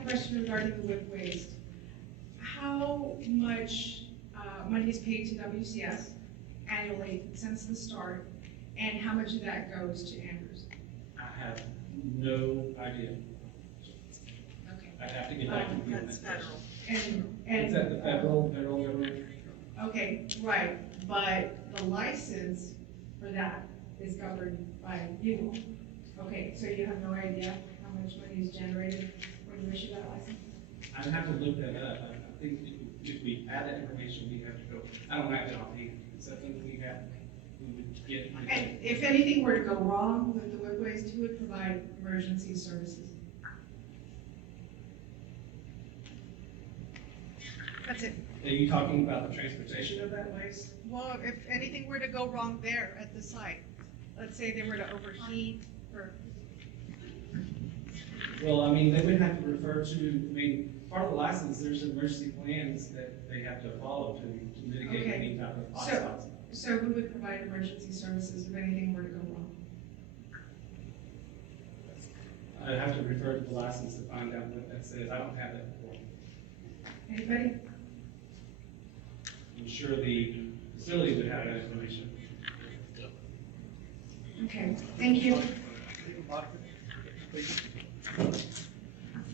a question regarding the WIPP waste. How much money is paid to WCS annually since the start, and how much of that goes to Andrews? I have no idea. Okay. I'd have to get back to you. That's federal. Is that the federal government? Okay, right, but the license for that is governed by you. Okay, so you have no idea how much money is generated when you issue that license? I'd have to look that up. I think if we add that information, we have to go, I don't have it on hand. It's something we would get. And if anything were to go wrong with the WIPP waste, who would provide emergency services? That's it. Are you talking about the transportation of that waste? Well, if anything were to go wrong there at the site, let's say they were to overheat or, Well, I mean, they would have to refer to, I mean, part of the license, there's emergency plans that they have to follow to mitigate Okay. any type of So- hotspots. so who would provide emergency services if anything were to go wrong? I'd have to refer to the license to find out what that says. I don't have that before. Anybody? I'm sure the facility would have that information. Okay, thank you.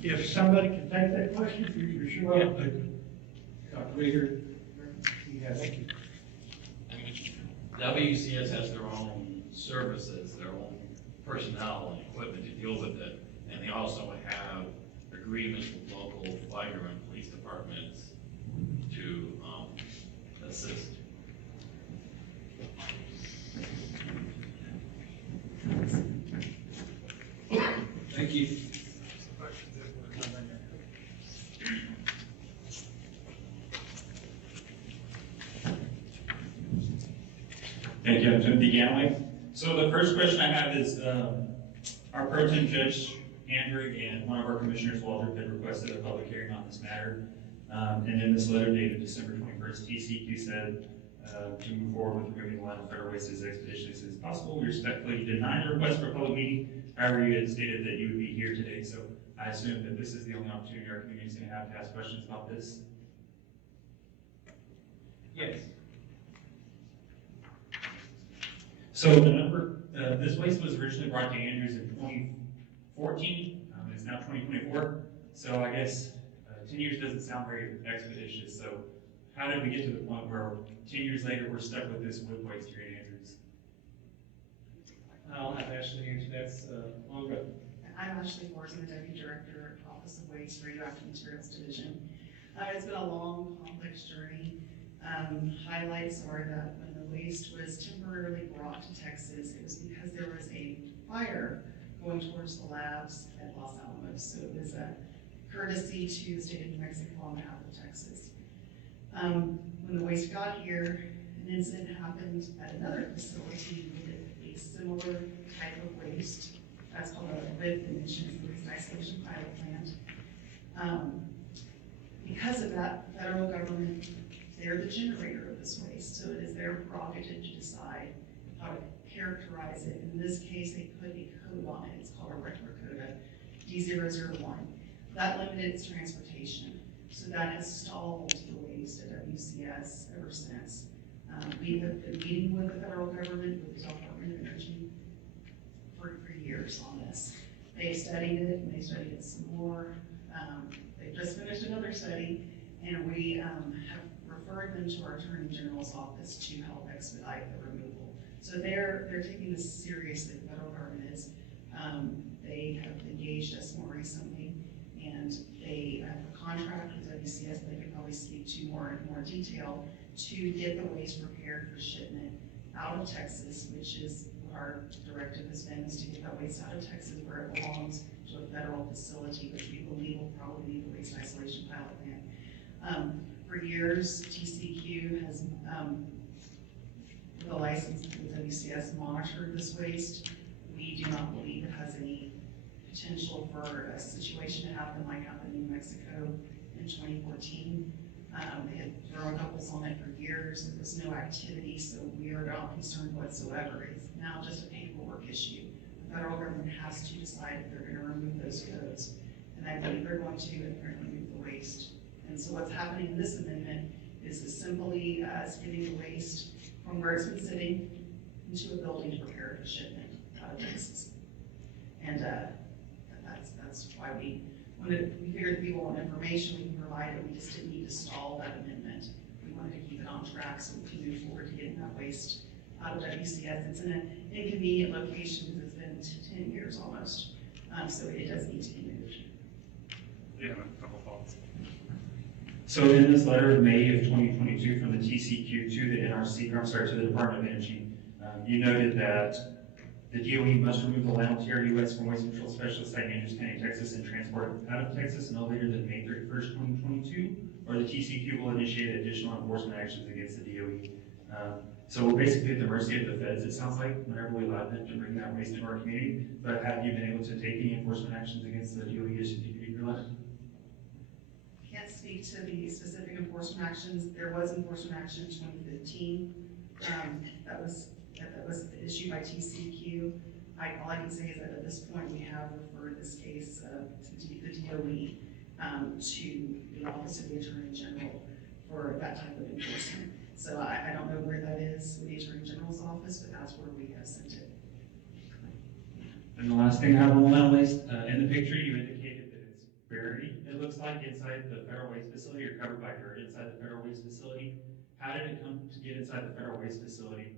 If somebody can take that question, you're sure welcome. Dr. Rieger, he has. Thank you. WCS has their own services, their own personnel and equipment to deal with it, and they also have agreements with local fire and police departments to assist. Thank you. Thank you, I'm Timothy Ganaway. So the first question I have is, our pro tem judge, Andrick, and one of our commissioners, Walter, had requested a public hearing on this matter. And in this letter dated December 21st, TCEQ said to move forward with removing the line of federal waste as expeditiously as possible. We respectfully deny the request for a public meeting. However, you had stated that you would be here today, so I assume that this is the only opportunity our community is going to have to ask questions about this. Yes. So the number, this waste was originally brought to Andrews in 2014. It's now 2024. So I guess 10 years doesn't sound very expeditious. So how did we get to the point where 10 years later we're stuck with this wood waste here in Andrews? I'll have Ashley answer that. Longer. I'm Ashley Morrison, the Deputy Director, Office of Waste, Radioactive Materials Division. It's been a long, complex journey. Highlights are that when the waste was temporarily brought to Texas, it was because there was a fire going towards the labs at Los Alamos. So it was a courtesy to the state of New Mexico on behalf of Texas. When the waste got here, an incident happened at another facility with a similar type of waste. That's called a WIPP, emissions waste isolation pilot plant. Because of that, the federal government, they're the generator of this waste, so it is their prerogative to decide how to characterize it. In this case, they put a code on it. It's called a record code, a D001. That limited its transportation, so that has stalled the waste at WCS ever since. We have been meeting with the federal government, with the Department of Energy, for years on this. They've studied it, and they studied it some more. They've just finished another study, and we have referred them to our Attorney General's office to help expedite the removal. So they're taking this seriously, the federal government is. They have engaged us more recently, and they have a contract with WCS that they can probably speak to more in more detail to get the waste prepared for shipment out of Texas, which is what our directive has been, is to get that waste out of Texas where it belongs to a federal facility, which we believe will probably be the waste isolation pilot plant. For years, TCEQ has, with a license with WCS, monitored this waste. We do not believe it has any potential for a situation to happen like happened in New Mexico in 2014. They had thrown couples on it for years. There was no activity, so we are not concerned whatsoever. It's now just a paperwork issue. The federal government has to decide if they're going to remove those codes. And I believe they're going going to inherently move the waste. And so what's happening in this amendment is as simply as getting the waste from where it's been sitting into a building to prepare a shipment out of Texas. And that's why we figured that people want information, we can provide it, we just didn't need to stall that amendment. We wanted to keep it on track so we can move forward to getting that waste out of WCS. It's in an inconvenient location because it's been 10 years almost, so it does need to be moved. Yeah, a couple thoughts. So in this letter of May of 2022 from the TCQ to the NRC, to the Department of Energy, you noted that the DOE must remove the Lionel TRUS from Waste Control Specialist Site Andrews County, Texas, and transport it out of Texas no later than May 31st, 2022, or the TCQ will initiate additional enforcement actions against the DOE. So we're basically at the mercy of the feds, it sounds like, whenever we allow them to bring that waste into our community. But have you been able to take any enforcement actions against the DOE as you do your letter? Can't speak to the specific enforcement actions. There was enforcement action in 2015. That was issued by TCQ. All I can say is that at this point, we have referred this case to the DOE to the Office of the Attorney General for that type of enforcement. So I don't know where that is with the Attorney General's office, but that's where we have sent it. And the last thing I have on that list, in the picture, you indicated that it's buried, it looks like, inside the federal waste facility, or covered by dirt inside the federal waste facility. How did it come to get inside the federal waste facility?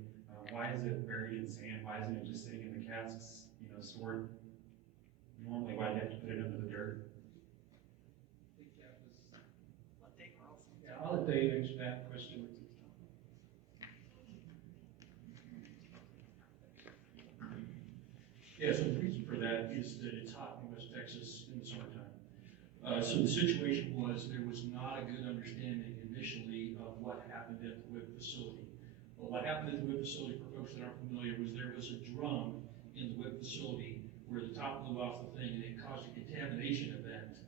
Why is it buried in sand? Why isn't it just sitting in the casks, stored? Normally, why do you have to put it under the dirt? Yeah, I'll let Dave answer that question. Yeah, so the reason for that is that it's hot in West Texas in the summertime. So the situation was there was not a good understanding initially of what happened at the WIPP facility. Well, what happened at the WIPP facility, for folks that aren't familiar, was there was a drum in the WIPP facility where the top blew off the thing and it caused a contamination event.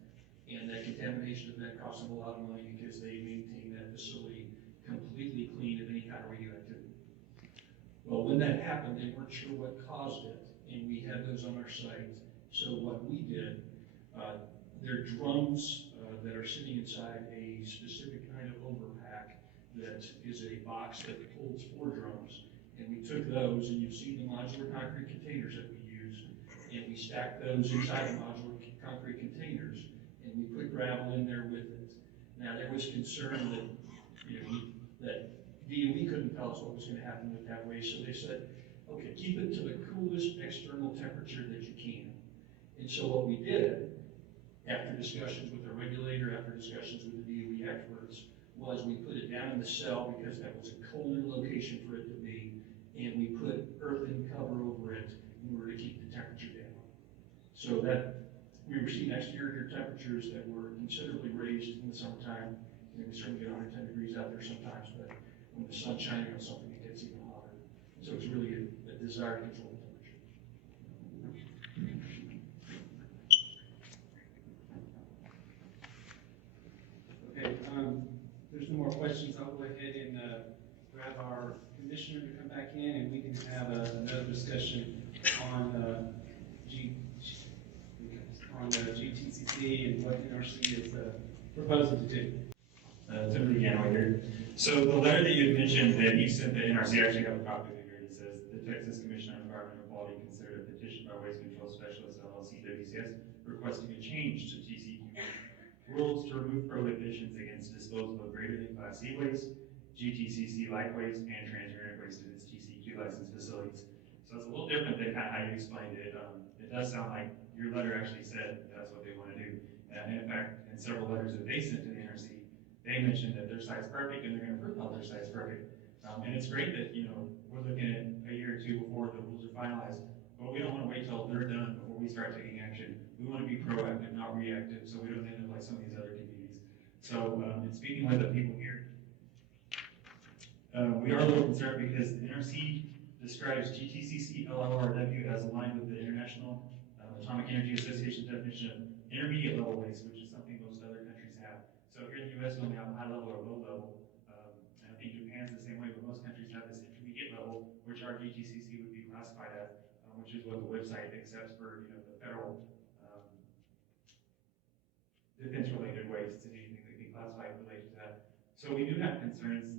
And that contamination event cost them a lot of money because they maintained that facility completely clean of any kind of radioactivity. Well, when that happened, they weren't sure what caused it, and we had those on our site. So what we did, they're drums that are sitting inside a specific kind of overpack that is a box that holds 4 drums. And we took those, and you've seen the modular concrete containers that we use, and we stacked those inside the modular concrete containers, and we put gravel in there with it. Now, there was concern that, that DOE couldn't tell us what was gonna happen with that waste, so they said, okay, keep it to the coolest external temperature that you can. And so what we did, after discussions with the regulator, after discussions with the DOE experts, was we put it down in the cell because that was a colder location for it to be, and we put earthen cover over it in order to keep the temperature down. So that we were seeing exterior temperatures that were considerably raised in the summertime. We certainly get 110 degrees out there sometimes, but when the sun's shining on something, it gets even hotter. So it's really a desire to control the temperature. Okay, there's no more questions. I'll go ahead and grab our commissioner to come back in, and we can have another discussion on GTCC and what NRC is proposing to do. Timothy Ganaway here. So the letter that you had mentioned that you sent the NRC, I actually have a copy of it here that says the Texas Commission on Environmental Quality considered a petition by Waste Control Specialist LLC WCS requesting a change to TCQ rules to remove prohibitions against disposal of greater than Class C waste, GTCC light waste, and transuranic waste in its TCQ licensed facilities. So it's a little different than kind of how you explained it. It does sound like your letter actually said that's what they want to do. And in fact, in several letters that they sent to the NRC, they mentioned that their site's perfect and they're going to prove how their site's perfect. And it's great that, we're looking at a year or two before the rules are finalized, but we don't want to wait till they're done before we start taking action. We want to be proactive, not reactive, so we don't end up like some of these other communities. So, in speaking with the people here, we are a little concerned because the NRC describes GTCC LLRW as aligned with the International Atomic Energy Association definition of intermediate level waste, which is something most other countries have. So here in the U.S., we only have high level or low level. And I think Japan's the same way, but most countries have this intermediate level, which our GTCC would be classified as, which is what the website accepts for, the federal defense-related waste and anything that can be classified related to that. So we do have concerns,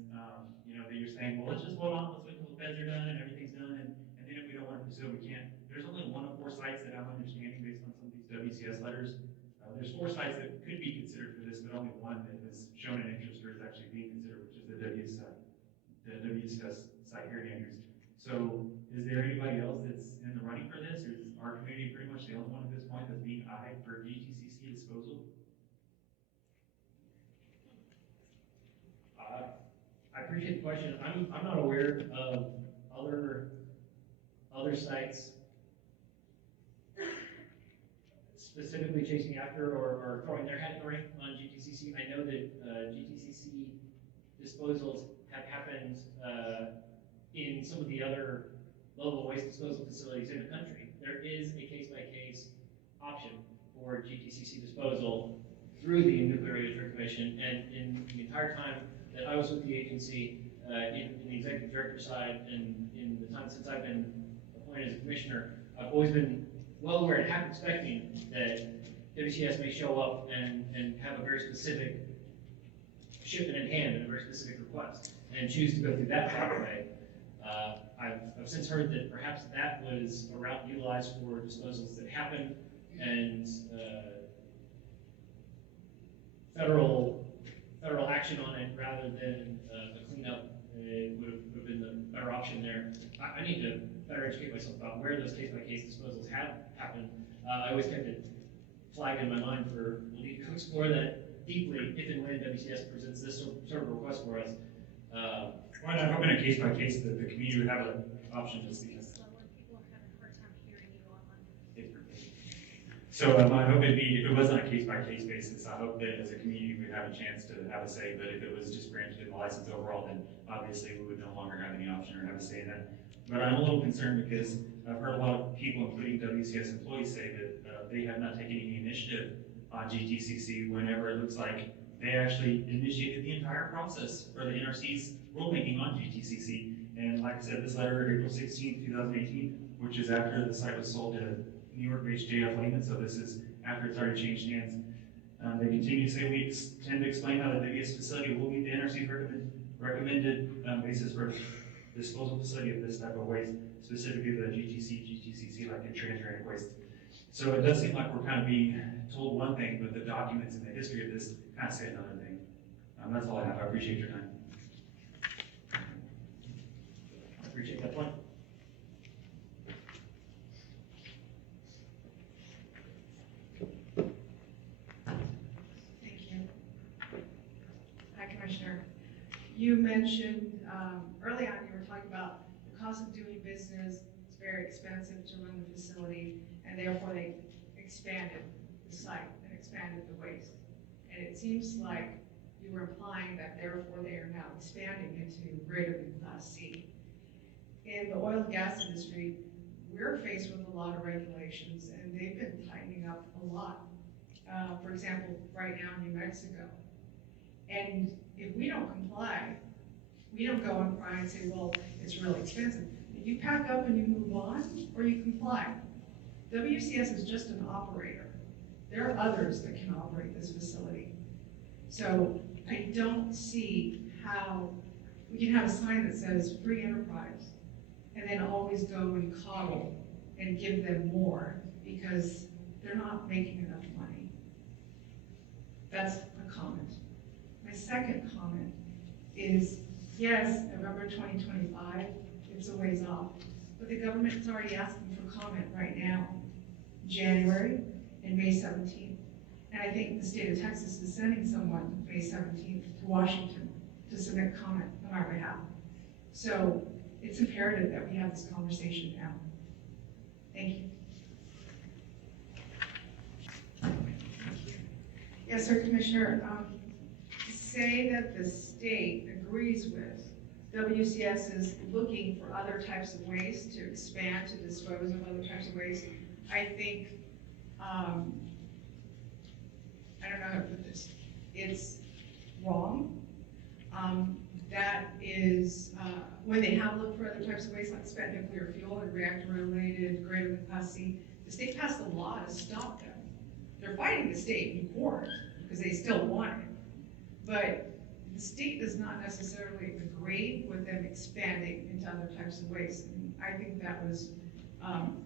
you know, that you're saying, well, let's just hold on, let's wait until the feds are done and everything's done, and then if we don't want to pursue it, we can't. There's only 1 of 4 sites that I'm understanding based on some of these WCS letters. There's 4 sites that could be considered for this, but only 1 that has shown an interest or is actually being considered, which is the WCS site here in Andrews. So is there anybody else that's in the running for this, or is our community pretty much the only one at this point that's being eyed for GTCC disposal? I appreciate the question. I'm not aware of other sites specifically chasing after or throwing their hat in the ring on GTCC. I know that GTCC disposals have happened in some of the other local waste disposal facilities in the country. There is a case-by-case option for GTCC disposal through the Nuclear Regulatory Commission, and in the entire time that I was with the agency, in the executive director side, and in the time since I've been appointed as a commissioner, I've always been well aware and half expecting that WCS may show up and have a very specific shipment in hand and a very specific request, and choose to go through that pathway. I've since heard that perhaps that was a route utilized for disposals that happened, and federal action on it rather than a cleanup would have been the better option there. I need to better educate myself about where those case-by-case disposals have happened. I always kept it flagged in my mind for, we'll need to go explore that deeply if and when WCS presents this sort of request for us. Why not open a case-by-case that the community would have an option to speak? Slower, people are having a hard time hearing you online. So my hope would be, if it wasn't a case-by-case basis, I hope that as a community we'd have a chance to have a say, but if it was just granted in the license overall, then obviously we would no longer have any option or have a say in that. But I'm a little concerned because I've heard a lot of people, including WCS employees, say that they have not taken any initiative on GTCC whenever it looks like they actually initiated the entire process for the NRC's rulemaking on GTCC. And like I said, this letter, April 16, 2018, which is after the site was sold to New York-based JF Lehman, so this is after it's already changed hands. They continue to say we tend to explain how the WS facility will meet the NRC's recommended basis for disposal facility of this type of waste, specifically the GTCC, like the transuranic waste. So it does seem like we're kind of being told one thing, but the documents and the history of this kind of say another thing. That's all I have. I appreciate your time. I appreciate that point. Thank you. Hi, Commissioner. You mentioned, early on, you were talking about the cost of doing business. It's very expensive to run the facility, and therefore they expanded the site and expanded the waste. And it seems like you were implying that therefore they are now expanding into greater than Class C. In the oil and gas industry, we're faced with a lot of regulations, and they've been tightening up a lot. For example, right now in New Mexico. And if we don't comply, we don't go and cry and say, well, it's really expensive. You pack up and you move on, or you comply. WCS is just an operator. There are others that can operate this facility. So I don't see how we can have a sign that says free enterprise and then always go and coddle and give them more because they're not making enough money. That's a comment. My second comment is, yes, November 2025, it's a ways off, but the government's already asking for comment right now, January and May 17th. And I think the state of Texas is sending someone May 17th to Washington to submit comment on our behalf. So it's imperative that we have this conversation now. Thank you. Yes, sir, Commissioner. To say that the state agrees with WCS is looking for other types of waste to expand, to dispose of other types of waste, I think, I don't know how to put this, it's wrong. That is, when they have looked for other types of waste like spent nuclear fuel and reactor-related greater than Class C, the state passed a law to stop them. They're fighting the state in court, because they still want it. But the state does not necessarily agree with them expanding into other types of waste. And I think that was, on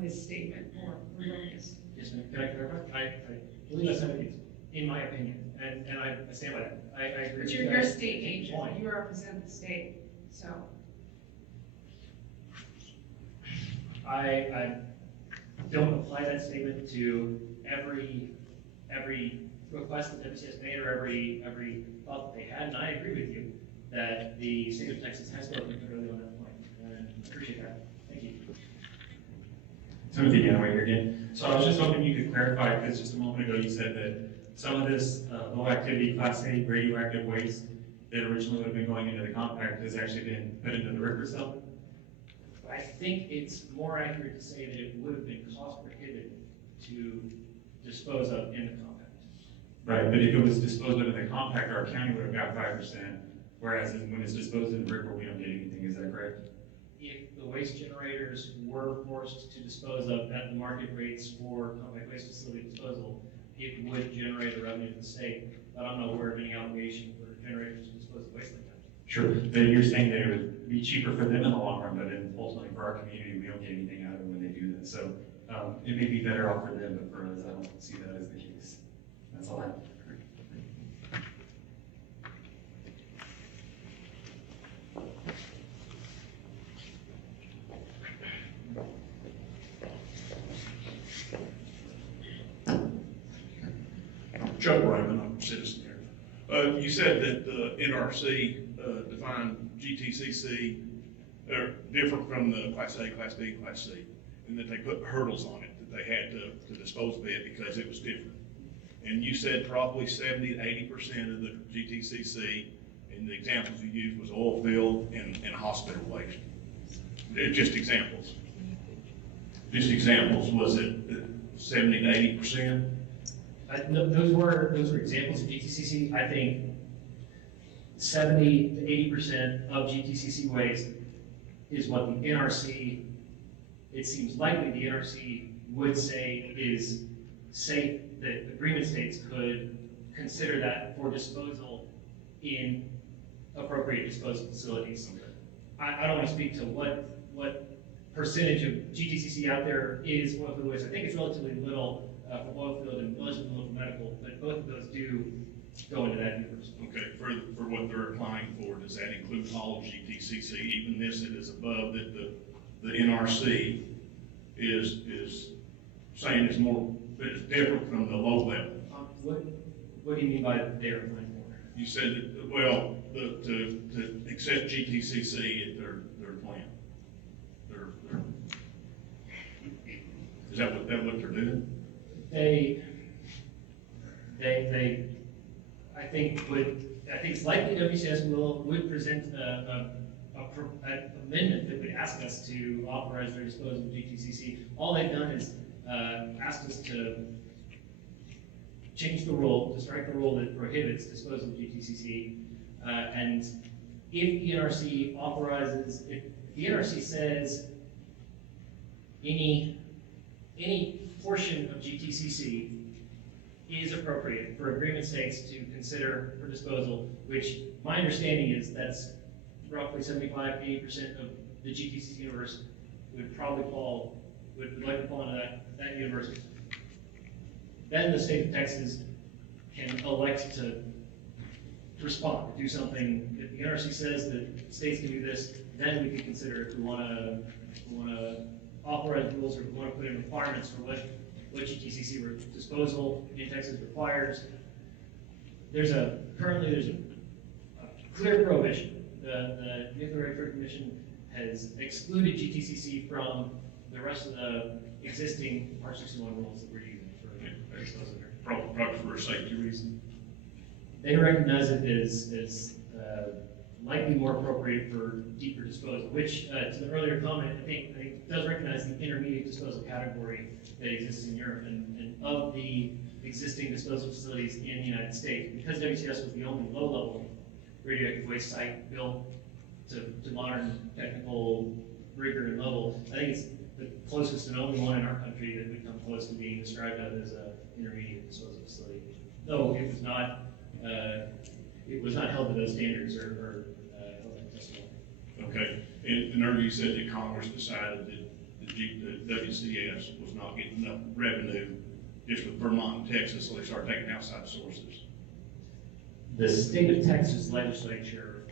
this statement, more erroneous. Yes, ma'am. Can I clarify? I believe that's what it is, in my opinion, and I stand by that. I agree. But with you're that. your state agent, Point. you represent the state, so. I don't apply that statement to every request that WCS made or every thought that they had, and I agree with you that the state of Texas has spoken clearly on that point, and I appreciate that. Thank you. Timothy Ganaway here again. So I was just hoping you could clarify, because just a moment ago you said that some of this low activity Class A radioactive waste that originally would have been going into the compact has actually been put into the river itself? I think it's more accurate to say that it would have been cost prohibitive to dispose of in the compact. Right, but if it was disposed of in the compact, our county would have got 5%, whereas when it's disposed in the river, we don't get anything, is that correct? If the waste generators were forced to dispose of at the market rates for compact waste facility disposal, it would generate a revenue to the state, but I'm not aware of any obligation for generators to dispose of waste like that. Sure, but you're saying that it would be cheaper for them in the long run, but then ultimately for our community, we don't get anything out of it when they do that. So it may be better off for them, but for us, I don't see that as the case. That's all I have. Chuck Raymond, I'm a citizen here. You said that the NRC defined GTCC different from the Class A, Class B, Class C, and that they put hurdles on it, that they had to dispose of it because it was different. And you said probably 70 to 80% of the GTCC, and the examples you used was oil field and hospital waste. Just examples. Just examples, was it 70 to 80%? No, those were examples of GTCC. I think 70 to 80% of GTCC waste is what the NRC, it seems likely the NRC would say is safe, that agreement states could consider that for disposal in appropriate disposal facilities. I don't want to speak to what percentage of GTCC out there is oil field waste. I think it's relatively little for oil field and relatively little for medical, but both of those do go into that universe. Okay, for what they're applying for, does that include all of GTCC, even this that is above that the NRC is saying is more, is different from the low level? What do you mean by they're applying for? You said that, well, to accept GTCC at their plant. Is that what they're doing? They, I think it's likely WCS would present an amendment that would ask us to authorize their disposal of GTCC. All they've done is asked us to change the rule, to strike the rule that prohibits disposal of GTCC. And if the NRC authorizes, if the NRC says any portion of GTCC is appropriate for agreement states to consider for disposal, which my understanding is that's roughly 75 to 80% of the GTCC universe would like to fall into that universe. Then the state of Texas can elect to respond, to do something. If the NRC says that states can do this, then we can consider if we want to authorize rules or if we want to put in requirements for what GTCC disposal in Texas requires. Currently there's a clear prohibition. The Nuclear Regulatory Commission has excluded GTCC from the rest of the existing Part 61 rules that we're using for disposal. Probably for a safety reason. They recognize it as likely more appropriate for deeper disposal, which, to the earlier comment, I think does recognize the intermediate disposal category that exists in Europe, and of the existing disposal facilities in the United States. Because WCS was the only low-level radioactive waste site built to modern technical rigor and level, I think it's the closest and only one in our country that would come close to being described as an intermediate disposal facility. though it was not held to those standards or held to testimony. Okay, and earlier you said that Congress decided that the WCS was not getting enough revenue just with Vermont and Texas, so they started taking outside sources. The state of Texas legislature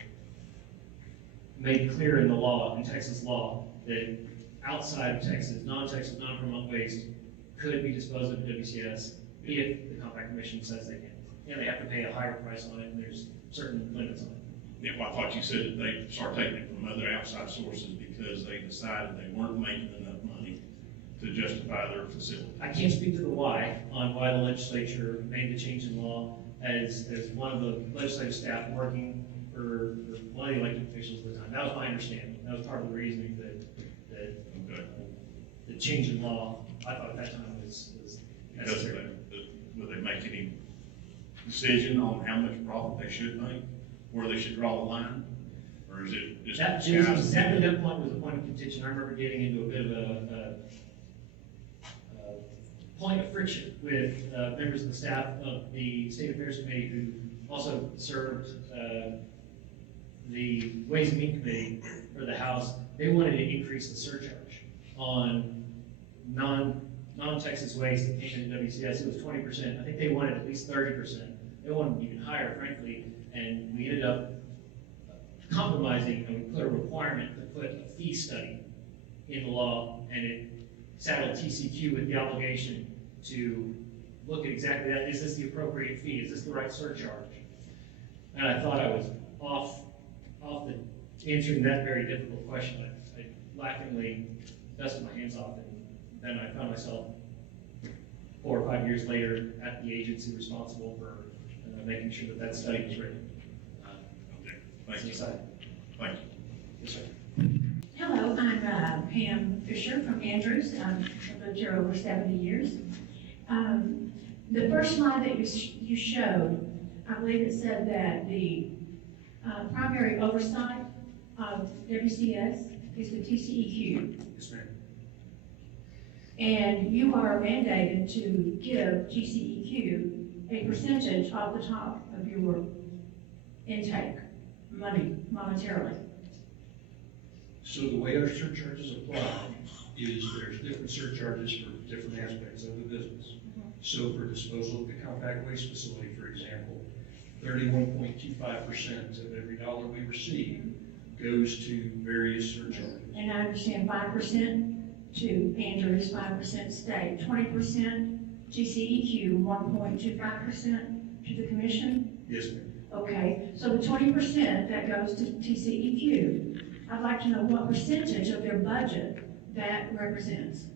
made clear in the law, in Texas law, that outside of Texas, non-Texas, non-Vermont waste could be disposed of at WCS if the Compact Commission says they can. And they have to pay a higher price on it, and there's certain limits on it. Yeah, well, I thought you said that they started taking it from other outside sources because they decided they weren't making enough money to justify their facility. I can't speak to the why, on why the legislature made the change in law, as one of the legislative staff working for one of the elected officials at the time. That was my understanding. That was part of the reasoning that Okay. the change in law, I thought at that time was necessary. Will they make any decision on how much profit they should make, where they should draw the line? Or is it just? That, exactly that point was a point of contention. I remember getting into a bit of a point of friction with members of the staff of the State Affairs Committee who also served the Ways and Means Committee for the House. They wanted to increase the surcharge on non-Texas waste that came into WCS. It was 20%. I think they wanted at least 30%. They wanted even higher, frankly, and we ended up compromising, and we put a requirement to put a fee study in the law, and it saddled TCQ with the obligation to look at exactly that. Is this the appropriate fee? Is this the right surcharge? And I thought I was off the answering that very difficult question. I laughingly dusted my hands off, and then I found myself 4 or 5 years later at the agency responsible for making sure that that study was written. Okay, thank you. Thank you. Yes, sir. Hello, I'm Pam Fisher from Andrews. I've lived here over 70 years. The first slide that you showed, I believe it said that the primary oversight of WCS is the TCEQ. Yes, ma'am. And you are mandated to give TCEQ a percentage off the top of your intake, monetarily. So the way our surcharges apply is there's different surcharges for different aspects of the business. So for disposal of the compact waste facility, for example, 31.25% of every dollar we receive goes to various surcharges. And I understand 5% to Andrews, 5% state, 20% GCEQ, 1.25% to the commission? Yes, ma'am. Okay, so the 20% that goes to TCEQ, I'd like to know what percentage of their budget that represents.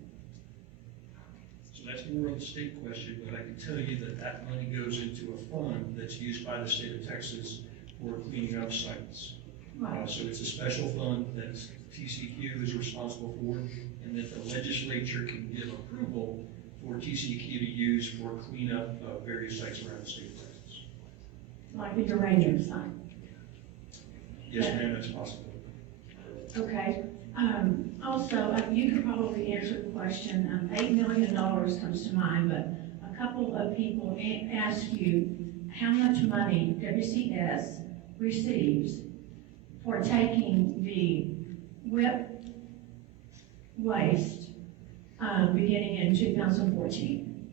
So that's more of a state question, but I can tell you that that money goes into a fund that's used by the state of Texas for cleaning up sites. Right. So it's a special fund that TCQ is responsible for, and that the legislature can give approval for TCQ to use for cleanup of various sites around the state of Texas. Like the uranium site. Yes, ma'am, that's possible. Okay, also, you could probably answer the question, $8 million comes to mind, but a couple of people ask you how much money WCS receives for taking the WIPP waste, beginning in 2014.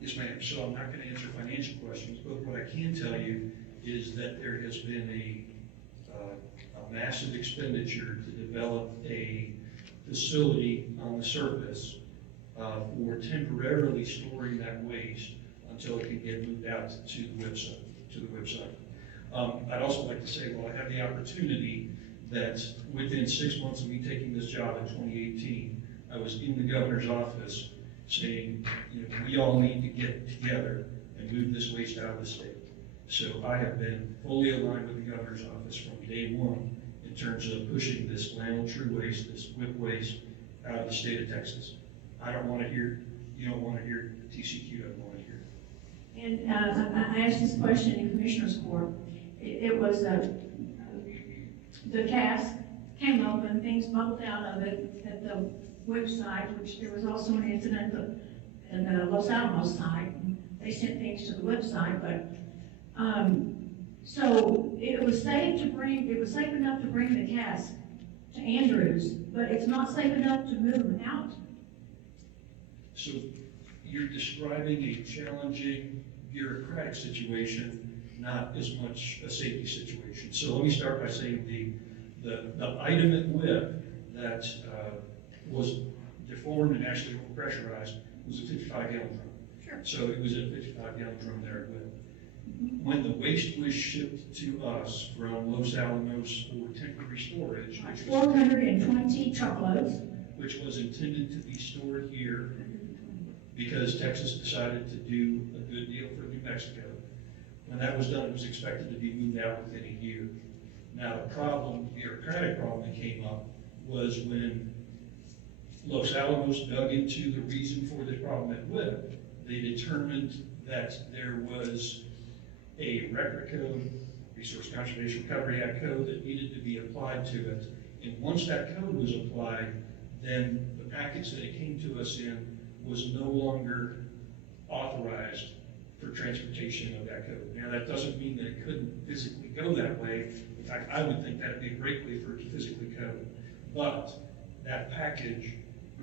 Yes, ma'am, so I'm not gonna answer financial questions, but what I can tell you is that there has been a massive expenditure to develop a facility on the surface for temporarily storing that waste until it can get moved out to the website. I'd also like to say, well, I have the opportunity that within 6 months of me taking this job in 2018, I was in the governor's office saying, we all need to get together and move this waste out of the state. So I have been fully aligned with the governor's office from day one in terms of pushing this landfill true waste, this WIPP waste, out of the state of Texas. I don't want to hear, you don't want to hear TCQ, I don't want to hear. And I asked this question in Commissioner's Court. It was the cask came open, things bubbled out of it at the WIPP site, which there was also an incident at the Los Alamos site. they sent things to the website, but, so it was safe enough to bring the cask to Andrews, but it's not safe enough to move them out. So you're describing a challenging bureaucratic situation, not as much a safety situation. So let me start by saying the item at WIPP that was deformed and actually overpressurized was a 55-gallon drum. Sure. So it was a 55-gallon drum there at WIPP. When the waste was shipped to us from Los Alamos for temporary storage, which was 420 truckloads. which was intended to be stored here because Texas decided to do a good deal for New Mexico. When that was done, it was expected to be moved out within a year. Now, the bureaucratic problem that came up was when Los Alamos dug into the reason for this problem at WIPP, they determined that there was a RCRA code, Resource Conservation Recovery Act code, that needed to be applied to it. And once that code was applied, then the package that it came to us in was no longer authorized for transportation of that code. Now, that doesn't mean that it couldn't physically go that way. In fact, I would think that'd be a great way for it to physically go. But that package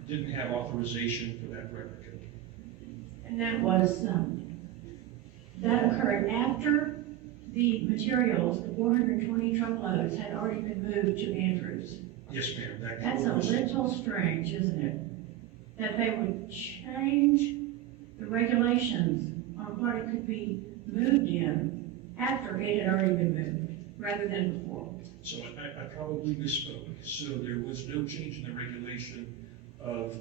didn't have authorization for that RCRA code. And that was, that occurred after the materials, the 420 truckloads, had already been moved to Andrews. Yes, ma'am. That's a little strange, isn't it? That they would change the regulations on what it could be moved in after it had already been moved, rather than before. So I probably misspoke. So there was no change in the regulation of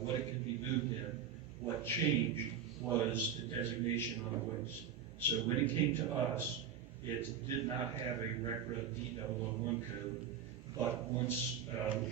what it could be moved in. What changed was the designation on the waste. So when it came to us, it did not have a RCRA D001 code, but once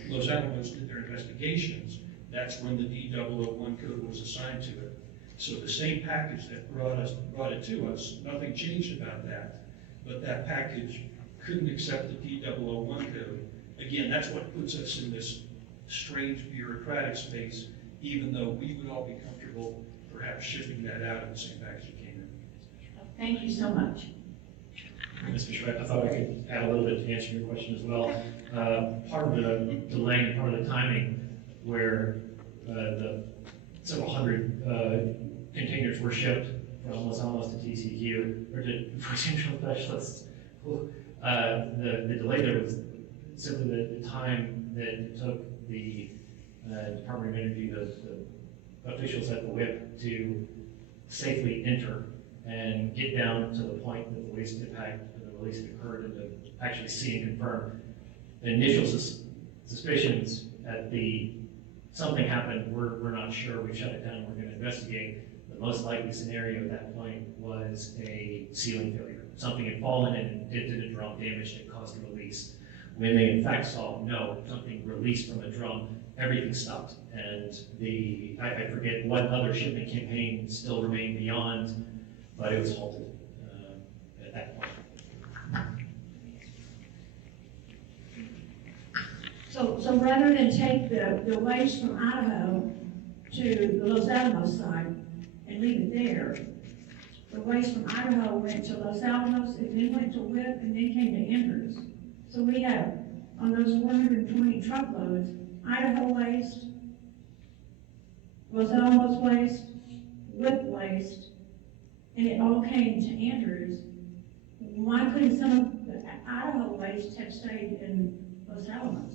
Los Alamos did their investigations, that's when the D001 code was assigned to it. So the same package that brought it to us, nothing changed about that, but that package couldn't accept the D001 code. Again, that's what puts us in this strange bureaucratic space, even though we would all be comfortable perhaps shipping that out in the same package it came in. Thank you so much. Mr. Schreck, I thought I could add a little bit to answer your question as well. Part of the delay and part of the timing where the several hundred containers were shipped from Los Alamos to TCQ, or to Central Specialists, the delay there was simply the time that it took the Department of Energy, the officials at the WIPP, to safely enter and get down to the point that the waste impact and the release occurred, and to actually see and confirm. The initial suspicions at something happened, we're not sure, we shut it down, we're going to investigate. The most likely scenario at that point was a sealing failure. Something had fallen and dented a drum, damaged it, caused a release. When they in fact saw, no, something released from a drum, everything stopped. And I forget what other shipment campaign still remained beyond, but it was halted at that point. So rather than take the waste from Idaho to the Los Alamos site and leave it there, the waste from Idaho went to Los Alamos, and then went to WIPP, and then came to Andrews. So we have, on those 420 truckloads, Idaho waste, Los Alamos waste, WIPP waste, and it all came to Andrews. Why couldn't some of the Idaho waste have stayed in Los Alamos?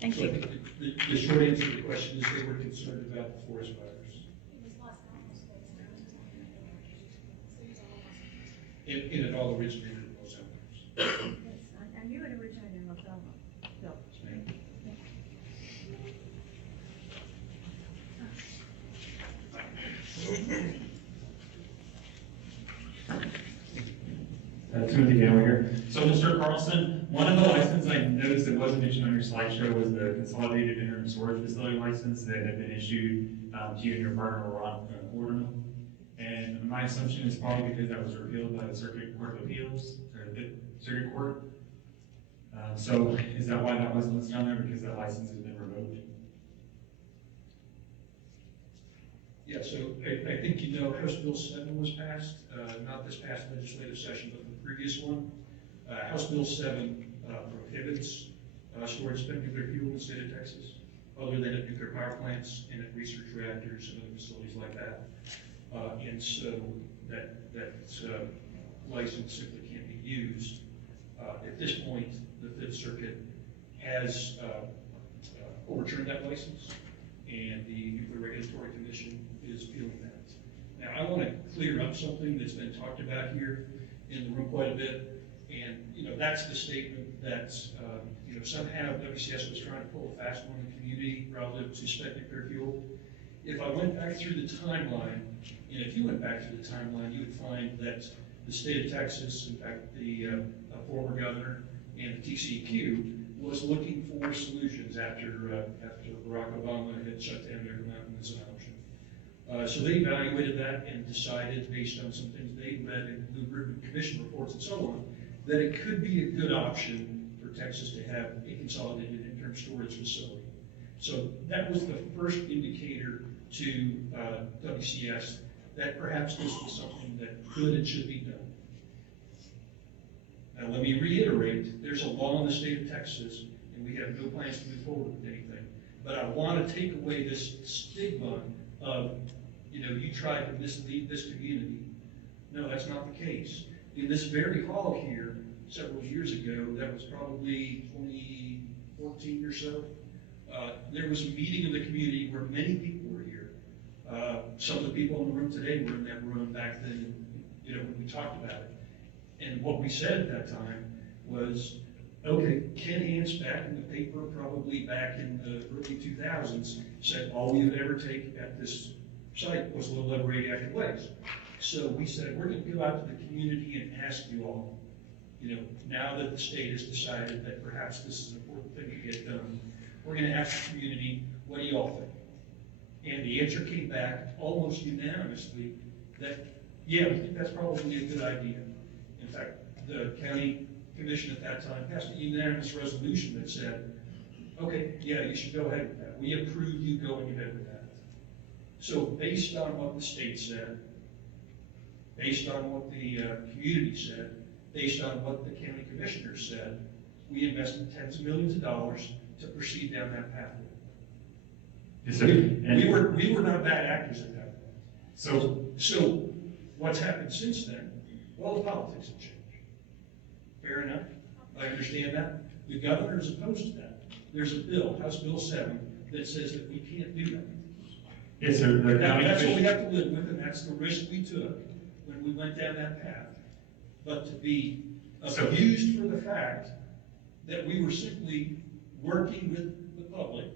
Thank So you. the short answer to the question is they were concerned about the forest fires. And it all originated in Los Alamos. I knew it originated in Los Alamos. Bill. Yes, ma'am. Timothy Gamble here. So, Mr. Carlson, one of the licenses I noticed that wasn't mentioned on your slideshow was the Consolidated Interim Storage Facility license that had been issued to you and your partner, Ron Orderman. And my assumption is probably because that was repealed by the Circuit Court of Appeals, or the Circuit Court. So, is that why that wasn't listed on there, because that license has been revoked? Yeah, so I think you know House Bill 7 was passed, not this past legislative session, but the previous one. House Bill 7 prohibits storage of nuclear fuel in the state of Texas, other than at nuclear power plants and at research reactors and other facilities like that. And so that license simply can't be used. At this point, the Fifth Circuit has overturned that license, and the Nuclear Regulatory Commission is appealing that. Now, I want to clear up something that's been talked about here in the room quite a bit, and, that's the statement that, somehow WCS was trying to pull a fast one in the community relative to spent nuclear fuel. If I went back through the timeline, and if you went back through the timeline, you would find that the state of Texas, in fact, the former governor and the TCEQ, was looking for solutions after Barack Obama had shut down Nuclear Mountain as an option. So they evaluated that and decided, based on some things they read in Blue Ribbon Commission reports and so on, that it could be a good option for Texas to have a consolidated interim storage facility. So that was the first indicator to WCS that perhaps this was something that could and should be done. Now, let me reiterate, there's a law in the state of Texas, and we have no plans to move forward with anything. But I want to take away this stigma of, you tried to mislead this community. No, that's not the case. In this very hall here, several years ago, that was probably 2014 or so, there was a meeting of the community where many people were here. Some of the people in the room today were in that room back then, when we talked about it. And what we said at that time was, okay, Ken Hans back in the paper, probably back in the early 2000s, said all we would ever take at this site was low-level radioactive waste. So we said, we're going to go out to the community and ask you all, now that the state has decided that perhaps this is an important thing to get done, we're going to ask the community, what do you all think? And the answer came back almost unanimously that, yeah, we think that's probably a good idea. In fact, the county commission at that time passed a unanimous resolution that said, okay, yeah, you should go ahead with that. We approve you going ahead with that. So based on what the state said, based on what the community said, based on what the county commissioners said, we invested tens of millions of dollars to proceed down that pathway. Yes, sir. We were not bad actors at that point. So What's happened since then? Well, the politics have changed. Fair enough. I understand that. The governor is opposed to that. There's a bill, House Bill 7, that says that we can't do that. yes, sir. The county That's what we commission- have to live with, and that's the risk we took when we went down that path. But to be abused for the fact that we were simply working with the public,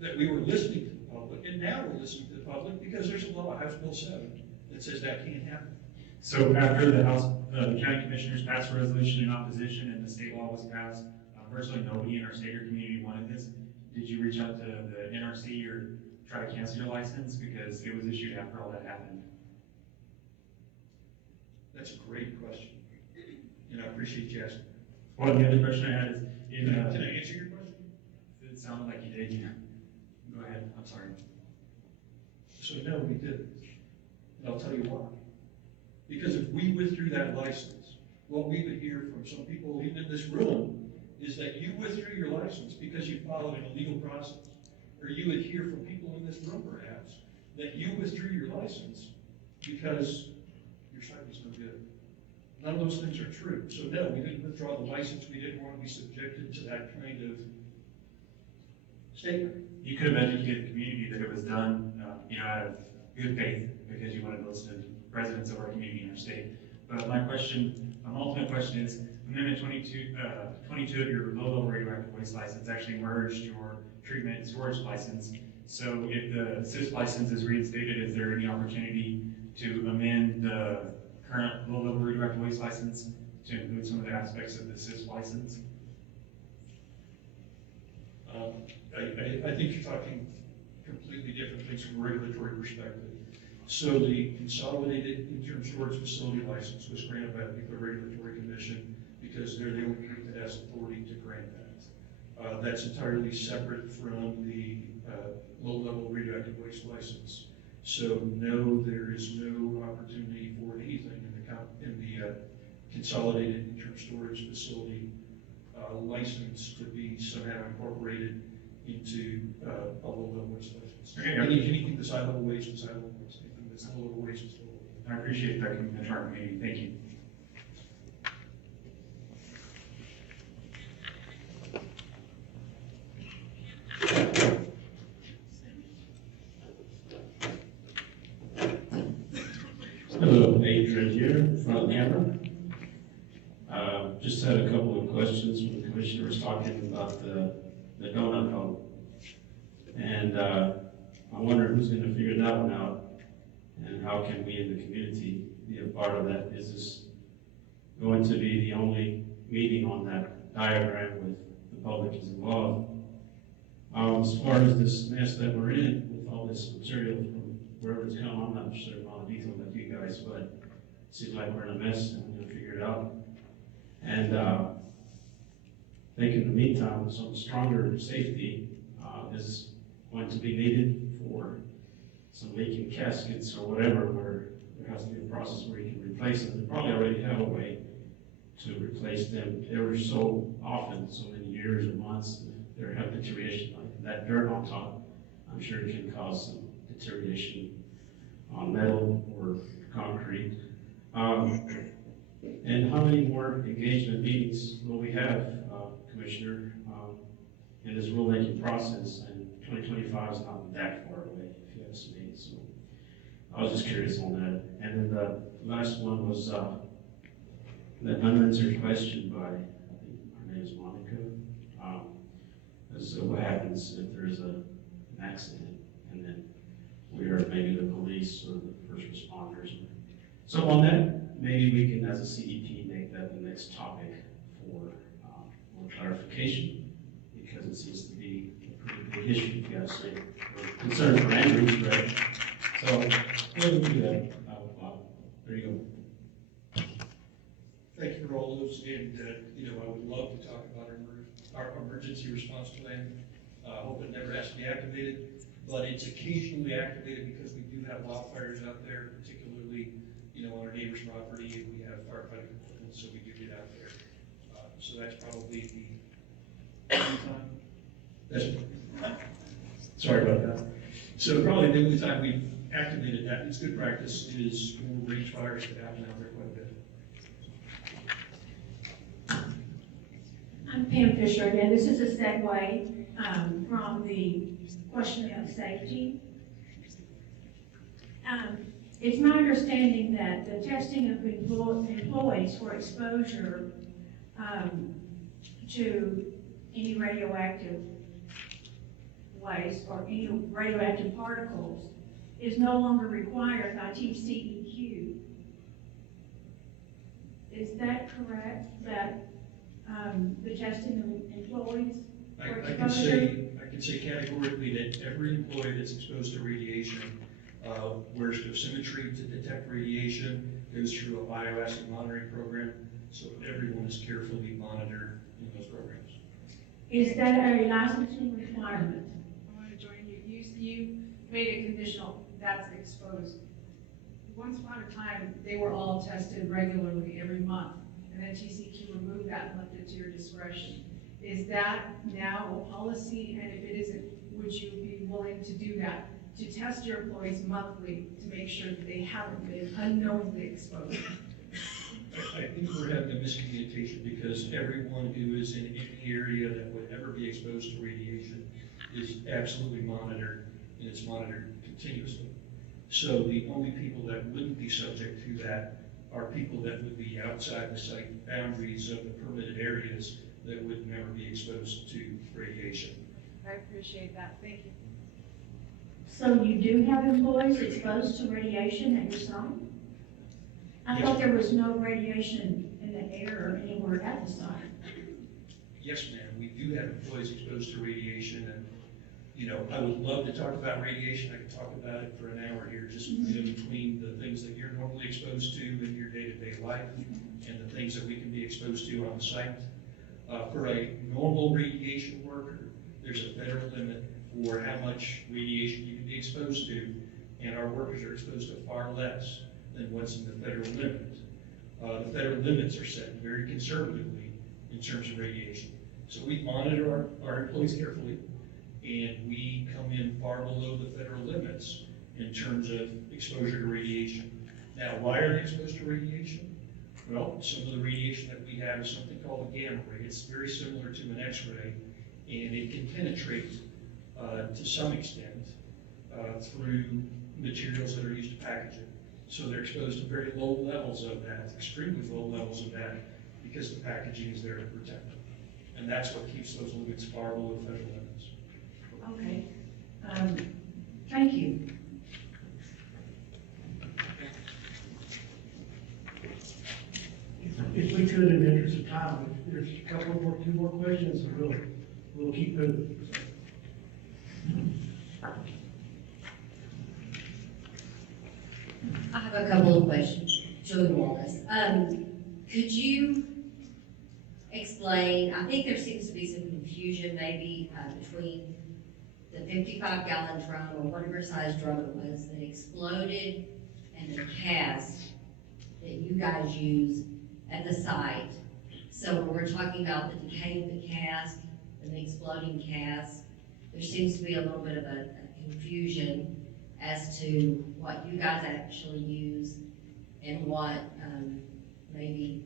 that we were listening to the public, and now we're listening to the public because there's a law, House Bill 7, that says that can't happen. So after the county commissioners passed a resolution in opposition and the state law was passed, virtually nobody in our state or community wanted this. Did you reach out to the NRC or try to cancel your license because it was issued after all that happened? That's a great question, and I appreciate you asking. Well, the other question I had is, Can I answer your question? it sounded like you did, yeah. Go ahead, I'm sorry. So no, we didn't. And I'll tell you why. Because if we withdrew that license, what we would hear from some people even in this room is that you withdrew your license because you followed an illegal process. Or you would hear from people in this room perhaps that you withdrew your license because your site was no good. None of those things are true. So no, we didn't withdraw the license. We didn't want to be subjected to that kind of statement. You could have educated the community that it was done, out of good faith because you wanted to listen to residents of our community and our state. But my ultimate question is, Amendment 22 of your low-level radioactive waste license actually merged your treatment and storage license. So if the CIS license is reinstated, is there any opportunity to amend the current low-level radioactive waste license to include some of the aspects of the CIS license? I think you're talking completely different things from a regulatory perspective. So the Consolidated Interim Storage Facility License was granted by the Nuclear Regulatory Commission because they're the only group that has authority to grant that. That's entirely separate from the low-level radioactive waste license. So no, there is no opportunity for anything in the consolidated interim storage facility license to be somehow incorporated into a low-level waste license. Okay. Anything that's high-level waste is high-level waste, anything that's low-level waste is low-level. I appreciate that coming to our meeting, thank you. Hello, Adrian here, front camera. Just had a couple of questions when the commissioner was talking about the donut hole. And I wonder who's gonna figure that one out, and how can we in the community be a part of that? Is this going to be the only meeting on that diagram with the public is involved? As far as this mess that we're in, with all this material from wherever it's come, I'm not sure of all the details like you guys, but it seems like we're in a mess and we're gonna figure it out. And I think in the meantime, some stronger safety is going to be needed for some leaking caskets or whatever, where there has to be a process where you can replace them. They probably already have a way to replace them. They were so often, so many years or months, there have deterioration, like that dirt on top, I'm sure it can cause some deterioration on metal or concrete. And how many more engagement meetings will we have, Commissioner, in this rulemaking process? And 2025 is not that far away, if you ask me, so I was just curious on that. And then the last one was the unanswered question by, I think her name is Monica, as to what happens if there's an accident, and then we are maybe the police or the first responders. So on that, maybe we can, as a CEP, make that the next topic for more clarification, because it seems to be a pretty big issue, if you guys say. Concern for Andrews, right? So, we'll do that. There you go. Thank you for all those, and, I would love to talk about our emergency response plan. I hope it never has to be activated, but it's occasionally activated because we do have wildfires out there, particularly, on our neighbor's property, and we have firefighting equipment, so we do get out there. So that's probably the only time. Sorry about that. So probably the only time we've activated that, it's good practice, is when range fires that happen out there quite a bit. I'm Pam Fisher again. This is a segue from the question of safety. It's my understanding that the testing of employees for exposure to any radioactive waste or any radioactive particles is no longer required by TCEQ. Is that correct, that the testing of employees for exposure? I can say categorically that every employee that's exposed to radiation wears dosimetry to detect radiation, goes through a bioacid monitoring program, so everyone is carefully monitored in those programs. Is that a licensing requirement? I want to join you. You made it conditional, that's exposed. Once upon a time, they were all tested regularly every month, and then TCQ removed that and left it to your discretion. Is that now a policy, and if it isn't, would you be willing to do that? To test your employees monthly to make sure that they haven't been unknowingly exposed? I think we're having a miscommunication because everyone who is in any area that would ever be exposed to radiation is absolutely monitored, and it's monitored continuously. So the only people that wouldn't be subject to that are people that would be outside the site boundaries of the permitted areas that would never be exposed to radiation. I appreciate that, thank you. So you do have employees exposed to radiation at your site? I thought there was no radiation in the air or anywhere at the site. Yes, ma'am, we do have employees exposed to radiation, and, I would love to talk about radiation. I could talk about it for an hour here, just between the things that you're normally exposed to in your day-to-day life and the things that we can be exposed to on the site. For a normal radiation worker, there's a federal limit for how much radiation you can be exposed to, and our workers are exposed to far less than what's in the federal limit. The federal limits are set very conservatively in terms of radiation. So we monitor our employees carefully, and we come in far below the federal limits in terms of exposure to radiation. Now, why are they exposed to radiation? Well, some of the radiation that we have is something called a gamma ray. It's very similar to an X-ray, and it can penetrate to some extent through materials that are used to package it. So they're exposed to very low levels of that, extremely low levels of that, because the packaging is there to protect them. And that's what keeps those limits far below federal limits. Okay. Thank you. If we could, in the interest of time, if there's a couple more, two more questions, and we'll keep moving. I have a couple of questions. Julie Wallace. Could you explain, I think there seems to be some confusion maybe between the 55-gallon drum or whatever size drum it was that exploded and the cast that you guys use at the site. So when we're talking about the decay of the cast and the exploding cast, there seems to be a little bit of a confusion as to what you guys actually use and what maybe,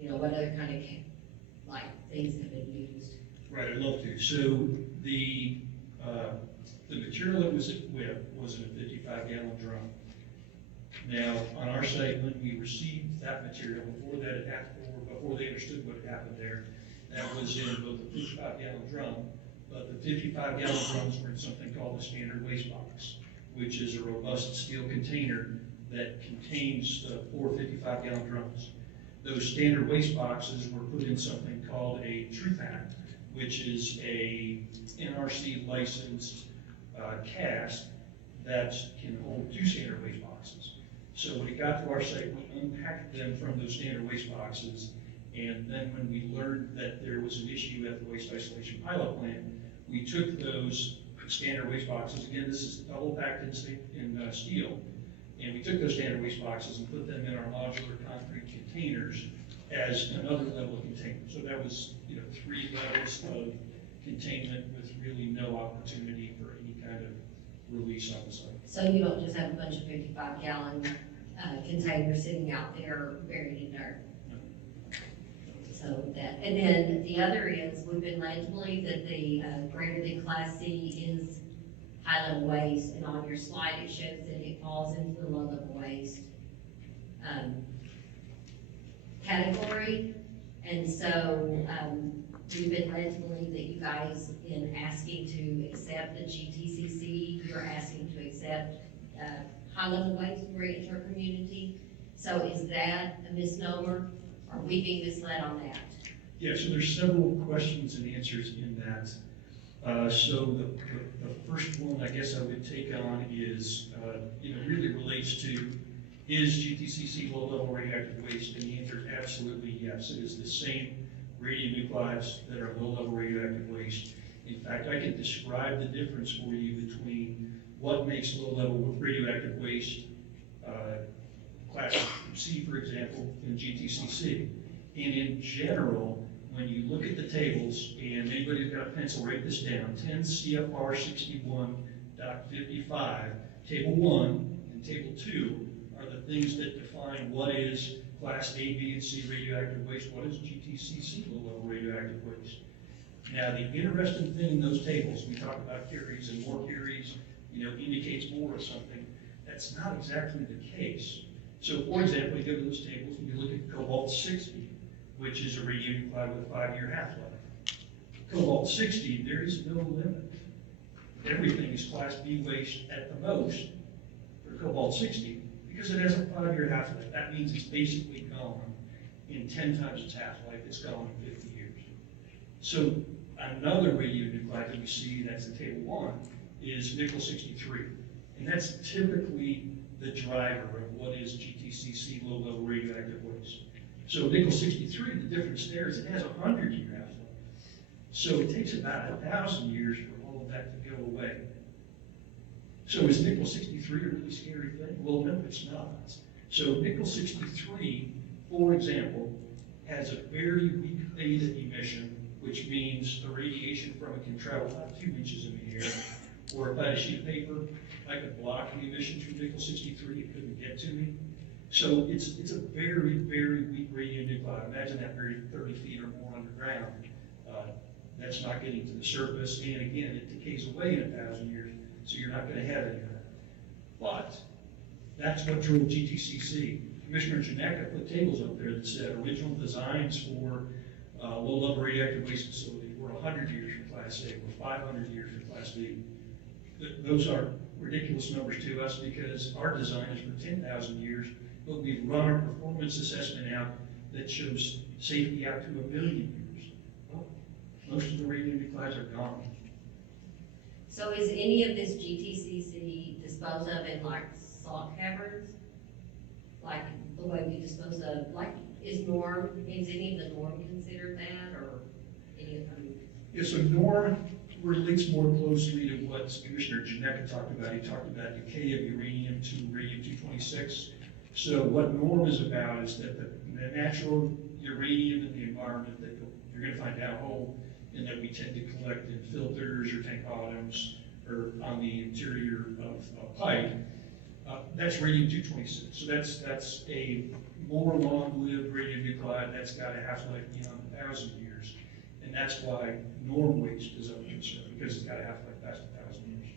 what other kind of things have been used. Right, I'd love to. So the material that was at WIPP was in a 55-gallon drum. Now, on our site, when we received that material, before they understood what had happened there, that was in both a 55-gallon drum, but the 55-gallon drums were in something called the standard waste box, which is a robust steel container that contains the 4 55-gallon drums. Those standard waste boxes were put in something called a Truth Act, which is a NRC licensed cast that can hold 2 standard waste boxes. So when it got to our site, we unpacked them from those standard waste boxes, and then when we learned that there was an issue at the waste isolation pilot plant, we took those standard waste boxes, again, this is double packed in steel, and we took those standard waste boxes and put them in our modular concrete containers as another level of containment. So that was, 3 levels of containment with really no opportunity for any kind of release on the site. So you don't just have a bunch of 55-gallon containers sitting out there buried in dirt? So that, and then the other is, we've been led to believe that the greater than Class C is high-level waste, and on your slide it shows that it falls into the low-level waste category. And so we've been led to believe that you guys, in asking to accept the GTCC, you're asking to accept high-level waste and bring it to our community. So is that a misnomer? Are we being misled on that? Yeah, so there's several questions and answers in that. So the first one I guess I would take on is, really relates to, is GTCC low-level radioactive waste? And the answer is absolutely yes. It is the same radionuclides that are low-level radioactive waste. In fact, I can describe the difference for you between what makes low-level radioactive waste Class C, for example, and GTCC. And in general, when you look at the tables, and anybody who's got a pencil, write this down, 10 CFR 61.55, Table 1 and Table 2 are the things that define what is Class A, B, and C radioactive waste, what is GTCC low-level radioactive waste. Now, the interesting thing in those tables, we talk about curies, and more curies, indicates more of something. That's not exactly the case. So, for example, you go to those tables and you look at cobalt-60, which is a radionuclide with a 5-year half-life. Cobalt-60, there is no limit. Everything is Class B waste at the most for cobalt-60 because it has a 5-year half-life. That means it's basically gone in 10 times its half-life. It's gone in 50 years. So another radionuclide that we see, that's in Table 1, is nickel-63. And that's typically the driver of what is GTCC low-level radioactive waste. So nickel-63, the difference there is it has a 100-year half-life. So it takes about 1,000 years for all of that to go away. So is nickel 63 a really scary thing? Well, no, it's not. So nickel 63, for example, has a very weak theta emission, which means the radiation from it can travel about 2 inches in the air. Or if I had a sheet of paper, I could block the emissions from nickel 63, it couldn't get to me. So it's a very, very weak radionuclide. Imagine that buried 30 feet or more underground. That's not getting to the surface, and again, it decays away in 1,000 years, so you're not gonna have any of that. But that's what drove GTCC. Commissioner Janeka put tables up there that said original designs for low-level radioactive waste facility were 100 years for Class A, were 500 years for Class B. Those are ridiculous numbers to us because our design is for 10,000 years, but we've run our performance assessment out that shows safety out to 1 million years. Well, most of the radionuclides are gone. So is any of this GTCC disposed of in like salt caverns? Like the way we dispose of, like, is any of the norm considered that, or any of them? Yes, so norm relates more closely to what Commissioner Janeka talked about. He talked about decay of uranium to radium-226. So what norm is about is that the natural uranium in the environment that you're gonna find downhole, and that we tend to collect in filters or tank bottoms or on the interior of a pipe, that's radium-226. So that's a more long-lived radionuclide that's got a half-life beyond 1,000 years. And that's why norm waste is of concern, because it's got a half-life past 1,000 years.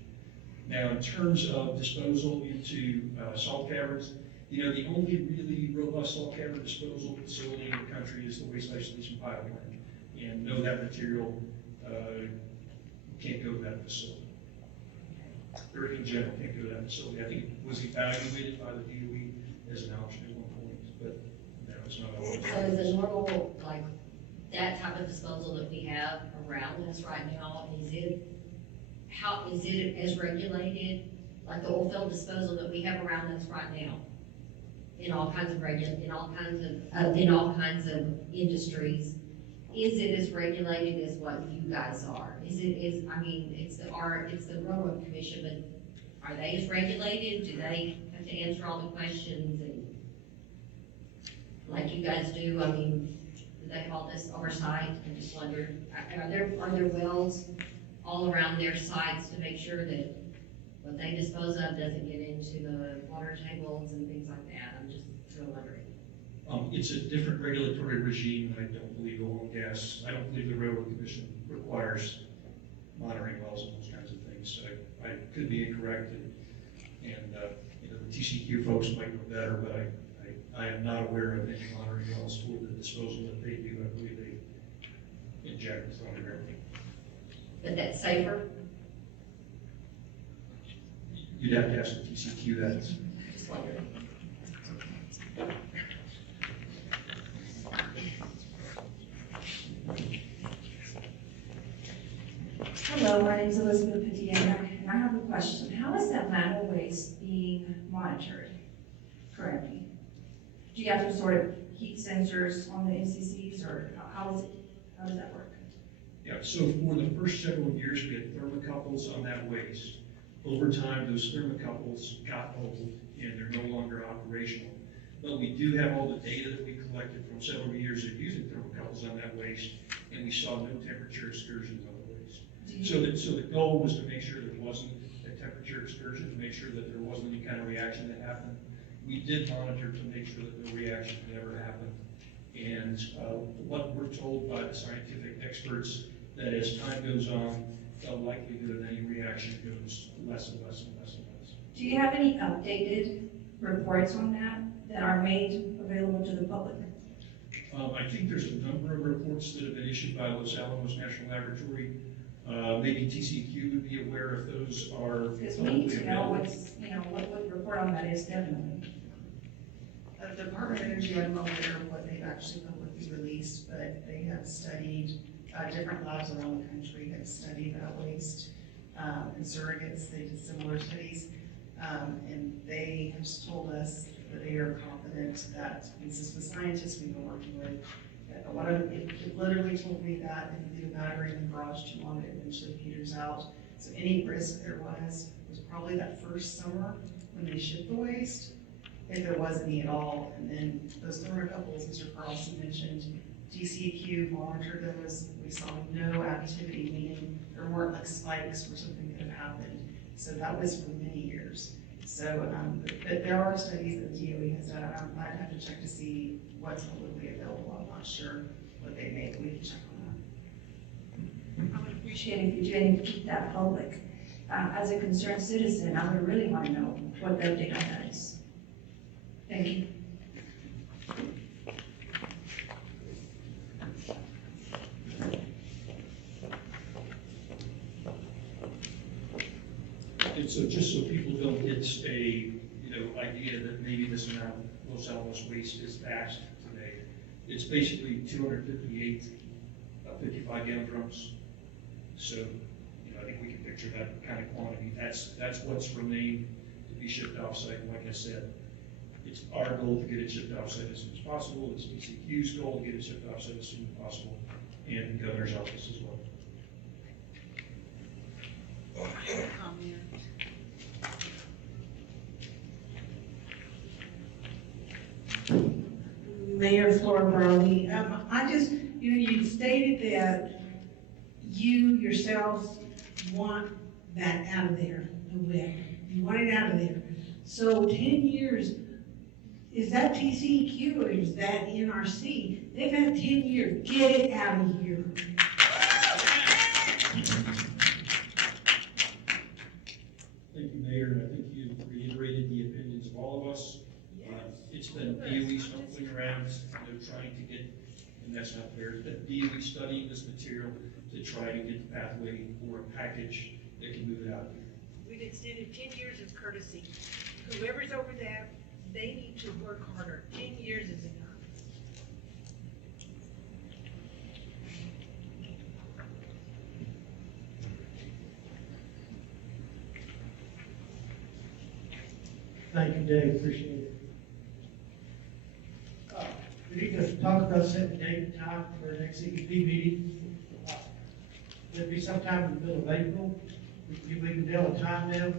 Now, in terms of disposal into salt caverns, you know, the only really robust salt cavern disposal facility in the country is the Waste Isolation Pilot Plant. And know that material can't go to that facility. Or in general, can't go to that facility. I think it was evaluated by the DOE as an option at one point, but no, it's not always. So is the normal, like, that type of disposal that we have around us right now, is it as regulated, like the oil field disposal that we have around us right now? In all kinds of industries, is it as regulated as what you guys are? It's the Railroad Commission, but are they as regulated? Do they have to answer all the questions and like you guys do? I mean, do they have all this oversight? I just wondered, are there wells all around their sites to make sure that what they dispose of doesn't get into the water tables and things like that? I'm just wondering. It's a different regulatory regime. I don't believe oil and gas. I don't believe the Railroad Commission requires monitoring wells and those kinds of things. So I could be incorrect, and you know, the TCQ folks might know better, but I am not aware of any monitoring wells for the disposal that they do. I believe they inject it on the ground. But that's safer? You'd have to ask the TCQ that. Just wondering. Hello, my name is Elizabeth Patiana, and I have a question. How is that lateral waste being monitored currently? Do you have some sort of heat sensors on the NCCs, or how does that work? Yeah, so for the first several years, we had thermocouples on that waste. Over time, those thermocouples got old and they're no longer operational. But we do have all the data that we collected from several years of using thermocouples on that waste, and we saw no temperature excursions on the waste. So the goal was to make sure there wasn't a temperature excursion, to make sure that there wasn't any kind of reaction that happened. We did monitor to make sure that no reaction never happened. And what we're told by the scientific experts, that as time goes on, the likelihood of any reaction goes less and less and less and less. Do you have any updated reports on that are made available to the public? I think there's a number of reports that have been issued by Los Alamos National Laboratory. Maybe TCQ would be aware if those are. Because we need to know what the report on that is, definitely. The Department of Energy, I'm not aware of what they've actually publicly released, but they have studied, different labs around the country have studied that waste. And surrogates, they did similar studies. And they have just told us that they are confident that, this is the scientists we've been working with, it literally told me that if you leave a battery in the garage too long, it eventually peters out. So any risk there was was probably that first summer when they shipped the waste, if there was any at all. And then those thermocouples, Mr. Carlson mentioned, DCEQ monitored those. We saw no activity, meaning there weren't like spikes or something that had happened. So that was for many years. So, but there are studies that the DOE has done. I'd have to check to see what's publicly available. I'm not sure what they make. We can check on that. I would appreciate if you did keep that public. As a concerned citizen, I would really want to know what their data is. Thank you. And so just so people don't get a, idea that maybe this amount of Los Alamos waste is vast today, it's basically 258 55-gallon drums. So, I think we can picture that kind of quantity. That's what's remained to be shipped offsite. And like I said, it's our goal to get it shipped offsite as soon as possible. It's DCQ's goal to get it shipped offsite as soon as possible, and the governor's office as well. Mayor Flora Brawley, I just, you stated that you yourselves want that out of there, the WIPP. You want it out of there. So 10 years, is that TCEQ or is that NRC? They've had 10 years. Get it out of here. Thank you, Mayor, and I think you reiterated the opinions of all of us. It's been DOE stumbling around, trying to get, and that's not fair, it's been DOE studying this material to try to get the pathway for a package that can move it out of here. We've extended 10 years of courtesy. Whoever's over there, they need to work harder. 10 years is enough. Thank you, Dave, appreciate it. We need to talk about setting date and time for our next CEP meeting. It'll be sometime in the middle of April. We can nail a time now.